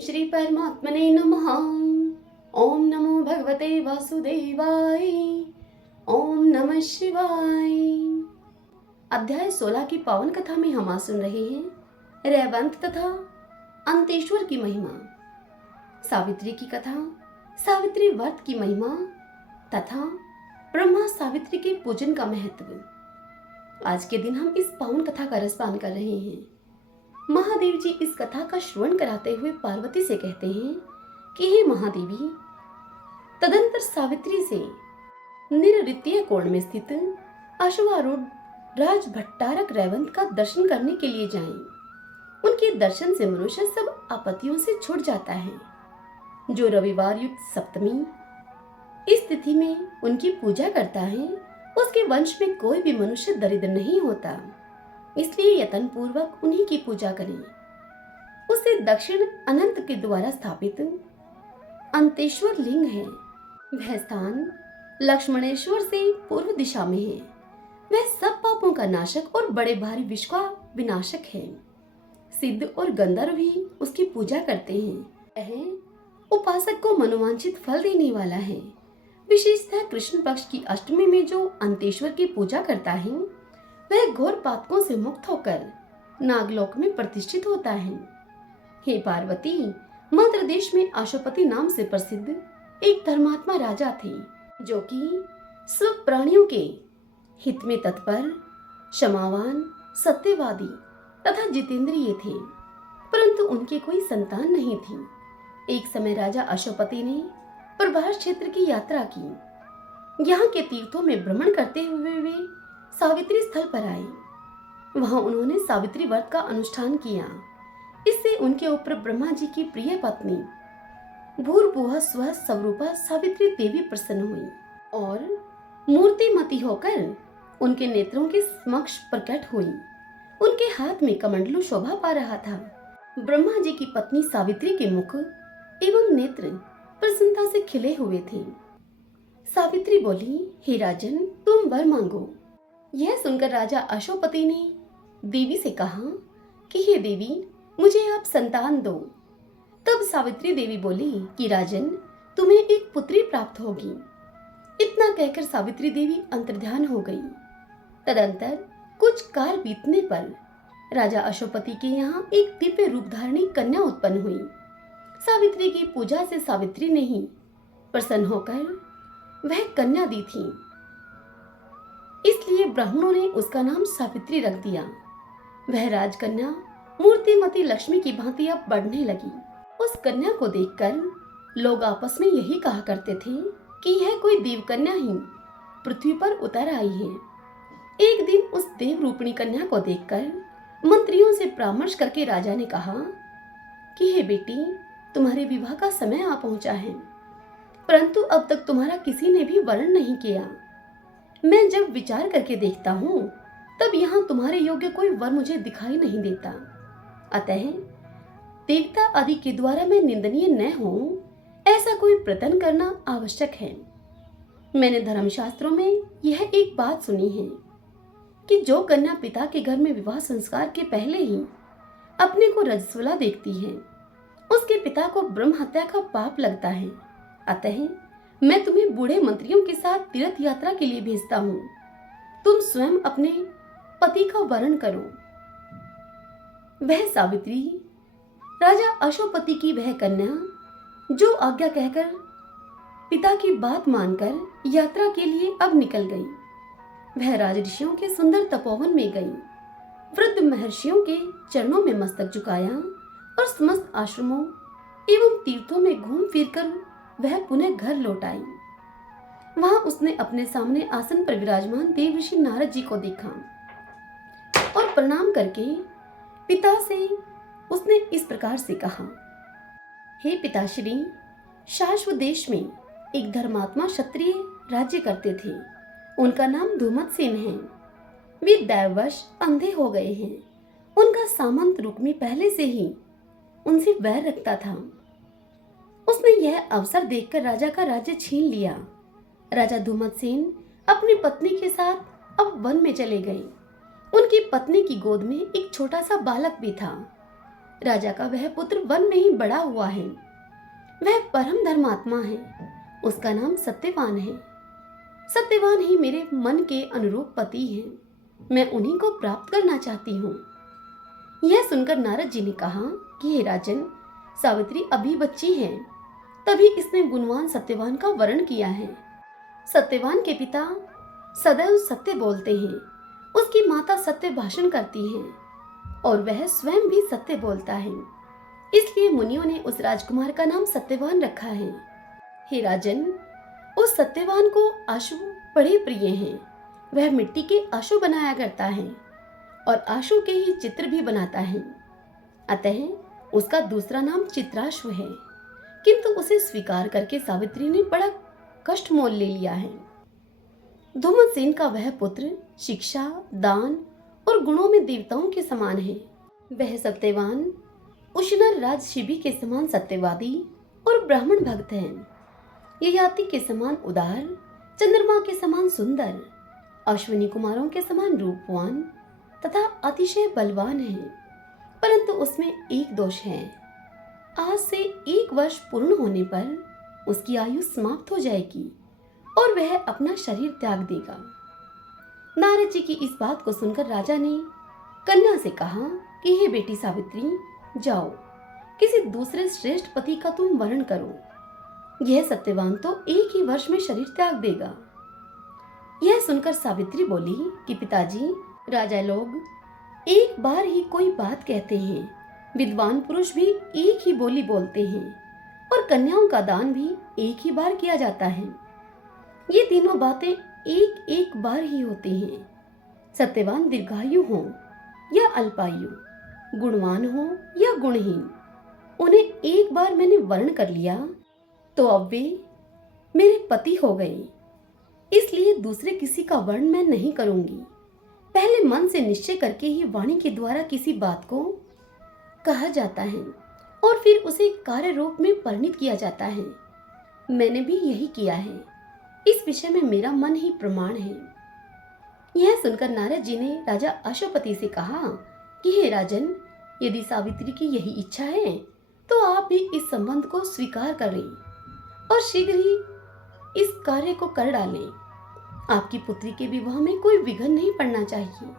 श्री परमात्मने नमः। ओम नमो भगवते वासुदेवाय। ओम नमः शिवाय। अध्याय 16 की पावन कथा में हम आज सुन रहे हैं रेवंत तथा अंतेश्वर की महिमा, सावित्री की कथा, सावित्री व्रत की महिमा तथा ब्रह्मा सावित्री के पूजन का महत्व। आज के दिन हम इस पावन कथा का रसपान कर रहे हैं। महादेव जी इस कथा का श्रवण कराते हुए पार्वती से कहते हैं कि हे महादेवी, तदंतर सावित्री से निरृत्य कोण में स्थित अश्वारूढ़ राज भट्टारक रेवंत का दर्शन करने के लिए जाएं। उनके दर्शन से मनुष्य सब आपत्तियों से छूट जाता है। जो रविवार युक्त सप्तमी इस तिथि में उनकी पूजा करता है, उसके वंश में कोई भी मनुष्य दरिद्र नहीं होता। इसलिए यत्न पूर्वक उन्हीं की पूजा करें। उससे दक्षिण अनंत के द्वारा स्थापित अंतेश्वर लिंग है। वह स्थान लक्ष्मणेश्वर से पूर्व दिशा में है। वह सब पापों का नाशक और बड़े भारी विश्व का विनाशक है। सिद्ध और गंधर्व भी उसकी पूजा करते हैं। वह उपासक को मनोवांछित फल देने वाला है। विशेषतः कृष्ण पक्ष की अष्टमी में जो अंतेश्वर की पूजा करता है, वह घोर पातकों से मुक्त होकर नागलोक में प्रतिष्ठित होता है। हे पार्वती, मध्य देश में अशोपति नाम से प्रसिद्ध एक धर्मात्मा राजा थे, जो कि सब प्राणियों के हित में तत्पर, क्षमावान, सत्यवादी तथा जितेंद्रिय थे, परंतु उनकी कोई संतान नहीं थी। एक समय राजा अशोपति ने प्रभास क्षेत्र की यात्रा की। यहाँ के तीर्थों में भ्रमण करते हुए वे सावित्री स्थल पर आए। वहां उन्होंने सावित्री व्रत का अनुष्ठान किया। इससे उनके ऊपर ब्रह्मा जी की प्रिय पत्नी भूर्भुवः स्वः स्वरूपा सावित्री देवी प्रसन्न हुई और मूर्तिमती होकर उनके नेत्रों के समक्ष प्रकट हुई। उनके हाथ में कमंडलू शोभा पा रहा था। ब्रह्मा जी की पत्नी सावित्री के मुख एवं नेत्र प्रसन्नता से खिले हुए थे। सावित्री बोली, हे राजन, तुम वर मांगो। यह सुनकर राजा अशोपति ने देवी से कहा कि हे देवी, मुझे आप संतान दो। तब सावित्री देवी बोली कि राजन, तुम्हें एक पुत्री प्राप्त होगी। इतना कहकर सावित्री देवी अंतर्ध्यान हो गई। तदंतर कुछ काल बीतने पर राजा अशोपति के यहाँ एक दिव्य रूपधारिणी कन्या उत्पन्न हुई। सावित्री की पूजा से सावित्री ने ही प्रसन्न होकर वह कन्या दी थी, इसलिए ब्राह्मणों ने उसका नाम सावित्री रख दिया। वह राजकन्या मूर्तिमती लक्ष्मी की भांति अब बढ़ने लगी। उस कन्या को देखकर लोग आपस में यही कहा करते थे कि यह कोई देवकन्या ही पृथ्वी पर उतर आई है। एक दिन उस देव रूपिणी कन्या को देखकर मंत्रियों से परामर्श करके राजा ने कहा कि हे बेटी, तुम्हारे विवाह का समय आ पहुंचा है, परंतु अब तक तुम्हारा किसी ने भी वर्ण नहीं किया। मैं जब विचार करके देखता हूँ, तब यहाँ तुम्हारे योग्य कोई वर मुझे दिखाई नहीं देता। अतः देवता आदि के द्वारा मैं निंदनीय न हूँ, ऐसा कोई प्रयत्न करना आवश्यक है। मैंने धर्मशास्त्रों में यह एक बात सुनी है कि जो कन्या पिता के घर में विवाह संस्कार के पहले ही अपने को रजस्वला देखती है, उसके पिता को ब्रह्म हत्या का पाप लगता है। अतः मैं तुम्हें बूढ़े मंत्रियों के साथ तीर्थ यात्रा के लिए भेजता हूँ। तुम स्वयं अपने पति का वरण करो। वह सावित्री राजा अशोपति की वह कन्या जो आज्ञा कहकर पिता की बात मानकर यात्रा के लिए अब निकल गई। वह राजऋषियों के सुंदर तपोवन में गई। वृद्ध महर्षियों के चरणों में मस्तक झुकाया और समस्त आश्रमों एवं तीर्थों में घूम फिरकर वह पुनः घर लौट आई। वहां उसने अपने सामने आसन पर विराजमान देव ऋषि नारद जी को देखा और प्रणाम करके पिता से उसने इस प्रकार से कहा, हे पिताश्री, शाश्वत देश में एक धर्मात्मा क्षत्रिय राज्य करते थे। उनका नाम धूमतसेन है। वे दैववश अंधे हो गए हैं। उनका सामंत रुक्मी पहले से ही उनसे वैर रखता था। उसने यह अवसर देखकर राजा का राज्य छीन लिया। राजा धूमतसेन अपनी पत्नी के साथ अब वन में चले गए। उनकी पत्नी की गोद में एक छोटा सा बालक भी था। राजा का वह पुत्र वन में ही बड़ा हुआ है। वह परम धर्मात्मा है। उसका नाम सत्यवान है। सत्यवान ही मेरे मन के अनुरूप पति हैं। मैं उन्हीं को प्राप्त करना चाहती हूँ। यह सुनकर नारद जी ने कहा कि हे राजन, सावित्री अभी बच्ची है, तभी इसने गुणवान सत्यवान का वर्ण किया है। सत्यवान के पिता सदैव सत्य बोलते हैं। उसकी माता सत्य भाषण करती है और वह स्वयं भी सत्य बोलता है। इसलिए मुनियों ने उस राजकुमार का नाम सत्यवान रखा है। हे राजन, उस सत्यवान को आशु बड़े प्रिय हैं। वह मिट्टी के आशु बनाया करता है और आशु के ही चित्र भी बनाता है। अतः उसका दूसरा नाम चित्राश्व है। किंतु उसे स्वीकार करके सावित्री ने बड़ा कष्ट मोल ले लिया है। धूमसेन का वह पुत्र शिक्षा, दान और गुणों में देवताओं के समान है। वह सत्यवान उष्णर राज शिबी के समान सत्यवादी और ब्राह्मण भक्त है। ययाति के समान उदार, चंद्रमा के समान सुंदर, अश्विनी कुमारों के समान रूपवान तथा अतिशय बलवान है। परंतु उसमें एक दोष है। आज से 1 वर्ष पूर्ण होने पर उसकी आयु समाप्त हो जाएगी और वह अपना शरीर त्याग देगा। नारद जी की इस बात को सुनकर राजा ने कन्या से कहा कि हे बेटी सावित्री, जाओ किसी दूसरे श्रेष्ठ पति का तुम वर्ण करो। यह सत्यवान तो 1 ही वर्ष में शरीर त्याग देगा। यह सुनकर सावित्री बोली कि पिताजी, राजा लोग एक बार ही कोई बात कहते हैं। विद्वान पुरुष भी एक ही बोली बोलते हैं और कन्याओं का दान भी एक ही बार किया जाता है। ये तीनों बातें एक एक बार ही होती हैं। सत्यवान दीर्घायु हो या अल्पायु, गुणवान हो या गुणहीन, उन्हें एक बार मैंने वर्ण कर लिया तो अब वे मेरे पति हो गए। इसलिए दूसरे किसी का वर्ण मैं नहीं करूंगी। पहले मन से निश्चय करके ही वाणी के द्वारा किसी बात को कहा जाता है और फिर उसे कार्य रूप में परिणित किया जाता है। मैंने भी यही किया है। इस विषय में मेरा मन ही प्रमाण है। यह सुनकर नारद जी ने राजा अश्वपति से कहा कि हे राजन, यदि सावित्री की यही इच्छा है तो आप भी इस संबंध को स्वीकार करें और शीघ्र ही इस कार्य को कर डालें। आपकी पुत्री के विवाह में कोई विघ्न नहीं पड़ना चाहिए।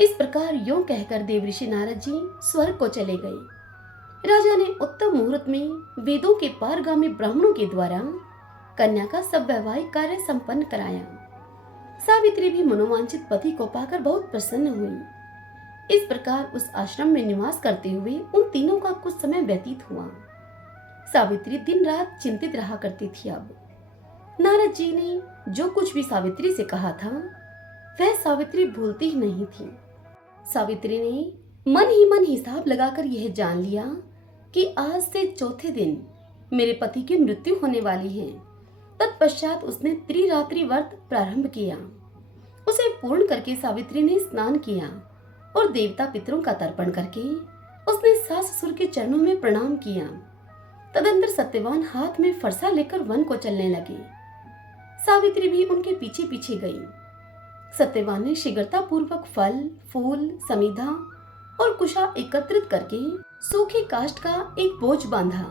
इस प्रकार यों कहकर देवऋषि नारद जी स्वर्ग को चले गए। राजा ने उत्तम मुहूर्त में वेदों के पारगामी ब्राह्मणों के द्वारा कन्या का सब वैवाहिक कार्य संपन्न कराया। सावित्री भी मनोवांछित पति को पाकर बहुत प्रसन्न हुई। इस प्रकार उस आश्रम में निवास करते हुए उन तीनों का कुछ समय व्यतीत हुआ। सावित्री दिन रात चिंतित रहा करती थी। अब नारद जी ने जो कुछ भी सावित्री से कहा था वह सावित्री भूलती ही नहीं थी। सावित्री ने मन ही मन हिसाब लगाकर यह जान लिया कि आज से चौथे दिन मेरे पति की मृत्यु होने वाली है। तत्पश्चात उसने त्रिरात्रि व्रत प्रारंभ किया। उसे पूर्ण करके सावित्री ने स्नान किया और देवता पितरों का तर्पण करके उसने सास ससुर के चरणों में प्रणाम किया। तदंतर सत्यवान हाथ में फरसा लेकर वन को चलने लगे। सावित्री भी उनके पीछे पीछे गई। सत्यवान ने शीघ्रता पूर्वक फल, फूल, समिधा और कुशा एकत्रित करके सूखे काष्ठ का एक बोझ बांधा।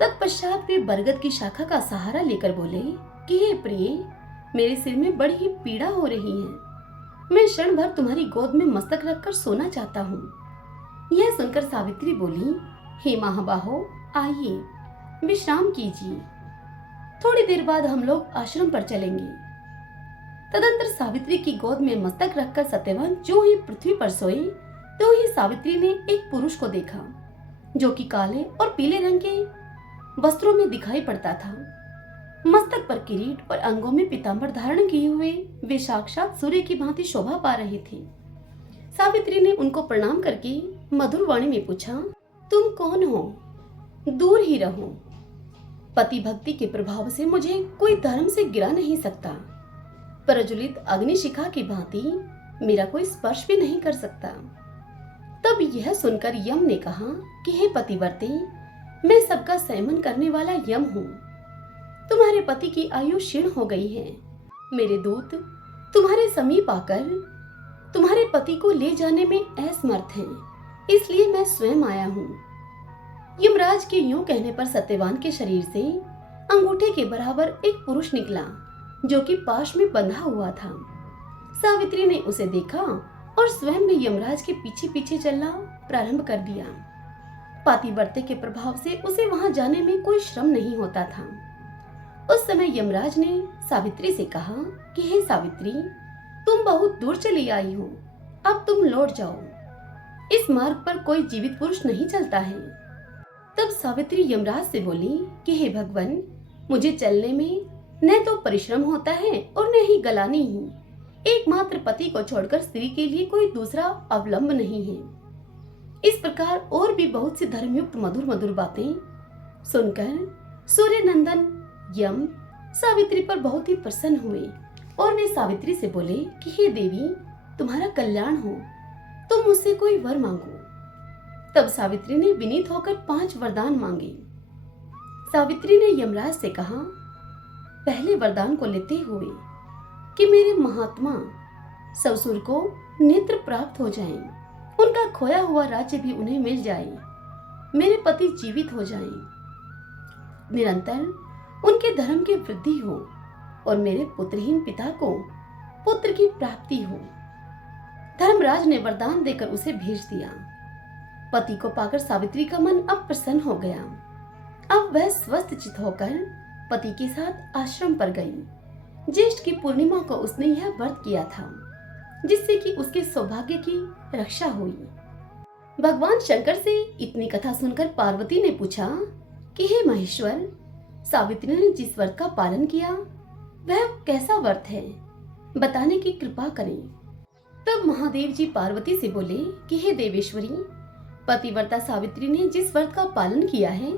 तत्पश्चात वे बरगद की शाखा का सहारा लेकर बोले कि हे प्रिय, मेरे सिर में बड़ी ही पीड़ा हो रही है। मैं क्षण भर तुम्हारी गोद में मस्तक रखकर सोना चाहता हूँ। यह सुनकर सावित्री बोली, हे महाबाहो, आइए विश्राम कीजिए। थोड़ी देर बाद हम लोग आश्रम पर चलेंगे। तदंतर सावित्री की गोद में मस्तक रखकर सत्यवान जो ही पृथ्वी पर सोए तो ही सावित्री ने एक पुरुष को देखा जो कि काले और पीले रंग के वस्त्रों में दिखाई पड़ता था। मस्तक पर किरीट और अंगों में पीतांबर धारण किए हुए वे साक्षात सूर्य की भांति शोभा पा रहे थे। सावित्री ने उनको प्रणाम करके मधुर वाणी में पूछा, तुम कौन हो? दूर ही रहो। पति भक्ति के प्रभाव से मुझे कोई धर्म से गिरा नहीं सकता। प्रज्वलित अग्निशिखा की भांति मेरा कोई स्पर्श भी नहीं कर सकता। तब यह सुनकर यम ने कहा कि हे पतिव्रते, मैं सबका संयमन करने वाला यम हूँ। तुम्हारे पति की आयु क्षीण हो गई है। मेरे दूत तुम्हारे समीप आकर तुम्हारे पति को ले जाने में असमर्थ हैं। इसलिए मैं स्वयं आया हूँ। यमराज के यूं कहने पर सत्यवान के शरीर से अंगूठे के बराबर एक पुरुष निकला जो कि पाश में बंधा हुआ था। सावित्री ने उसे देखा और स्वयं भी यमराज के पीछे पीछे चलना प्रारंभ कर दिया। पातिव्रत्य के प्रभाव से उसे वहां जाने में कोई श्रम नहीं होता था। उस समय यमराज ने सावित्री से कहा कि हे सावित्री, तुम बहुत दूर चली आई हो, अब तुम लौट जाओ। इस मार्ग पर कोई जीवित पुरुष नहीं चलता है। तब सावित्री यमराज से बोली कि हे भगवान, मुझे चलने में न तो परिश्रम होता है और न ही गलानी ही। एकमात्र पति को छोड़कर स्त्री के लिए कोई दूसरा अवलंब नहीं है। इस प्रकार और भी बहुत सी धर्मयुक्त मधुर मधुर बातें सुनकर सूर्य नंदन यम सावित्री पर बहुत ही प्रसन्न हुए और वे सावित्री से बोले कि हे देवी, तुम्हारा कल्याण हो, तुम मुझसे कोई वर मांगो। तब सावित्री ने विनीत होकर 5 वरदान मांगे। सावित्री ने यमराज से कहा, पहले वरदान को लेते हुए कि मेरे महात्मा ससुर को नेत्र प्राप्त हो जाएं, उनका खोया हुआ राज्य भी उन्हें मिल जाए, मेरे पति जीवित हो जाएं, निरंतर उनके धर्म की वृद्धि हो और मेरे पुत्रहीन पिता को पुत्र की प्राप्ति हो। धर्मराज ने वरदान देकर उसे भेज दिया। पति को पाकर सावित्री का मन अब प्रसन्न हो गया। अब वह स्वस्थ चित होकर पति के साथ आश्रम पर गई। ज्येष्ठ की पूर्णिमा को उसने यह व्रत किया था जिससे कि उसके सौभाग्य की रक्षा हुई। भगवान शंकर से इतनी कथा सुनकर पार्वती ने पूछा कि हे महेश्वर, सावित्री ने जिस व्रत का पालन किया वह कैसा व्रत है, बताने की कृपा करें। तब महादेव जी पार्वती से बोले कि हे देवेश्वरी, पतिव्रता सावित्री ने जिस व्रत का पालन किया है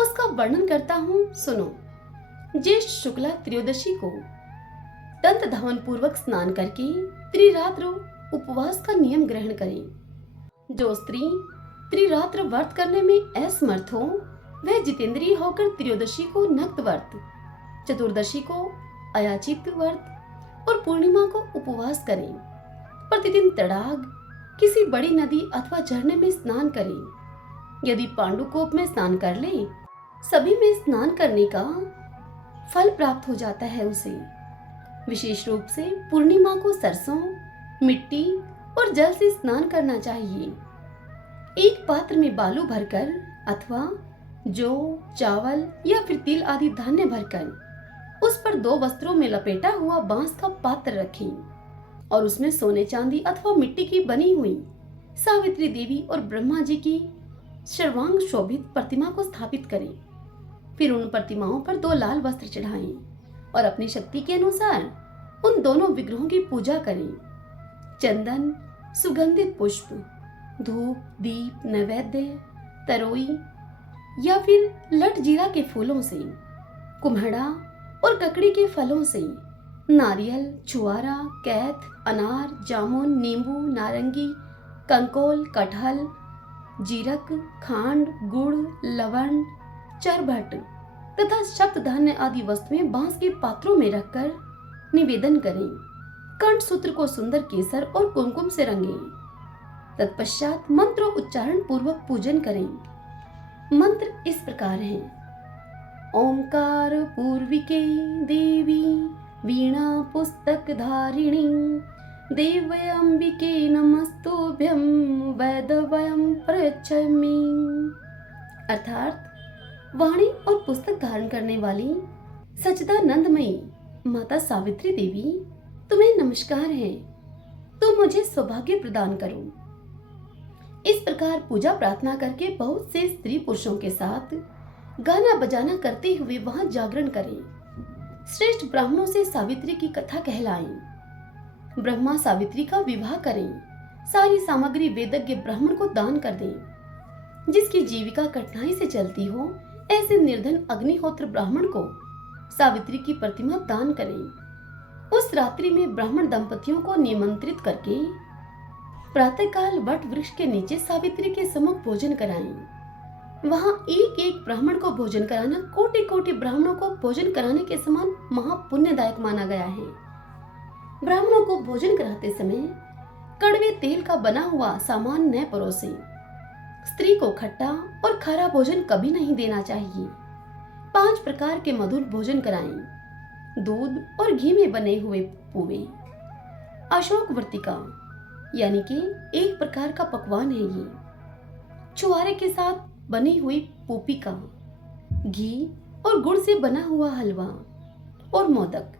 उसका वर्णन करता हूँ, सुनो। ज्येष्ठ शुक्ला त्रयोदशी को दंत धावन पूर्वक स्नान करके त्रिरात्र उपवास का नियम ग्रहण करें। जो स्त्री त्रिरात्र व्रत करने में असमर्थ हो वह जितेंद्रिय होकर त्रयोदशी को नक्त व्रत, चतुर्दशी को अयाचित व्रत और पूर्णिमा को उपवास करें। प्रतिदिन तड़ाग किसी बड़ी नदी अथवा झरने में स्नान करें। यदि पांडुकोप में स्नान कर ले, सभी में स्नान करने का फल प्राप्त हो जाता है उसे। विशेष रूप से पूर्णिमा को सरसों, मिट्टी और जल से स्नान करना चाहिए। एक पात्र में बालू भरकर अथवा जौ, चावल या फिर तिल आदि धान्य भरकर उस पर 2 वस्त्रों में लपेटा हुआ बांस का पात्र रखें और उसमें सोने चांदी अथवा मिट्टी की बनी हुई सावित्री देवी और ब्रह्मा जी की सर्वांग शोभित प्रतिमा को स्थापित करें। फिर उन प्रतिमाओं पर 2 लाल वस्त्र चढ़ाएं और अपनी शक्ति के अनुसार उन दोनों विग्रहों की पूजा करें। चंदन, सुगंधित पुष्प, धूप, दीप, नैवेद्य, तरोई या फिर लट जीरा के फूलों से, कुम्हड़ा और ककड़ी के फलों से, नारियल, छुआरा, कैथ, अनार, जामुन, नींबू, नारंगी, कंकोल, कटहल, जीरक, खांड, गुड़, लवण, चरभट तथा शब्द धान्य आदि वस्तुएं बांस के पात्रों में रखकर निवेदन करें। कंठ सूत्र को सुंदर केसर और कुमकुम से रंगें। तत्पश्चात मंत्र उच्चारण पूर्वक पूजन करें। मंत्र इस प्रकार हैं: ओंकार पूर्विके देवी वीणा पुस्तक धारिणी देव्यंबिके नमस्तुभ्यं वैदवयं प्रयच्छामि। अर्थात वाणी और पुस्तक धारण करने वाली सच्चिदानंदमयी माता सावित्री देवी, तुम्हें नमस्कार है, तुम मुझे सौभाग्य प्रदान करो। इस प्रकार पूजा प्रार्थना करके बहुत से स्त्री पुरुषों के साथ गाना बजाना करते हुए वहां जागरण करें। श्रेष्ठ ब्राह्मणों से सावित्री की कथा कहलाएं। ब्रह्मा सावित्री का विवाह करें। सारी सामग्री वेदज्ञ ब्राह्मण को दान कर दें। जिसकी जीविका कठिनाई से चलती हो ऐसे निर्धन अग्निहोत्र ब्राह्मण को सावित्री की प्रतिमा दान करें। उस रात्रि में ब्राह्मण दंपतियों को निमंत्रित करके प्रातःकाल वट वृक्ष के नीचे सावित्री के सम्मुख भोजन कराएं। वहां एक एक ब्राह्मण को भोजन कराना कोटि कोटि ब्राह्मणों को भोजन कराने के समान महापुण्यदायक माना गया है। ब्राह्मणों को भोजन कराते समय कड़वे तेल का बना हुआ सामान न परोसें। स्त्री को खट्टा और खारा भोजन कभी नहीं देना चाहिए। 5 प्रकार के मधुर भोजन कराएं। दूध और घी में बने हुए पूवे। अशोक वर्तिका यानी कि एक प्रकार का पकवान है ये। छुआरे के साथ बनी हुई पूपिका, घी और गुड़ से बना हुआ हलवा और मोदक।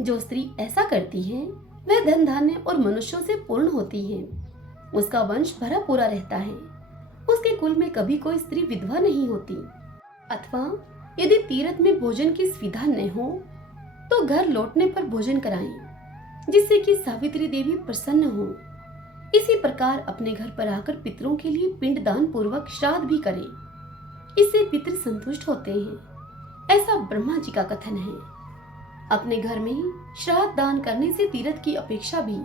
जो स्त्री ऐसा करती है वह धन धान्य और मनुष्यों से पूर्ण होती है। उसका वंश भरा पूरा रहता है। उसके कुल में कभी कोई स्त्री विधवा नहीं होती। अथवा यदि तीर्थ में भोजन की सुविधा न हो तो घर लौटने पर भोजन कराएं, जिससे कि सावित्री देवी प्रसन्न हो। इसी प्रकार अपने घर पर आकर पितरों के लिए पिंडदान पूर्वक श्राद्ध भी करें। इससे पितृ संतुष्ट होते हैं, ऐसा ब्रह्मा जी का कथन है। अपने घर में श्राद्ध दान करने से तीर्थ की अपेक्षा भी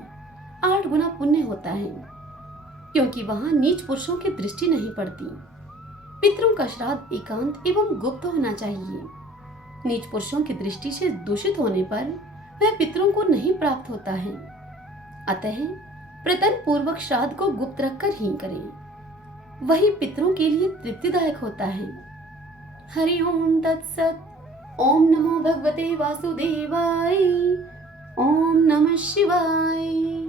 8 गुना पुण्य होता है, क्योंकि वहां नीच पुरुषों की दृष्टि नहीं पड़ती। पितरों का श्राद्ध एकांत एवं गुप्त होना चाहिए। नीच पुरुषों की दृष्टि से दूषित होने पर वह पितरों को नहीं प्राप्त होता है। अतः प्रतन पूर्वक श्राद्ध को गुप्त रखकर ही करें, वही पितरों के लिए तृप्तिदायक होता है। हरि ओम तत्सत। ओम नमो भगवते वासुदेवाय। ओम नमः शिवाय।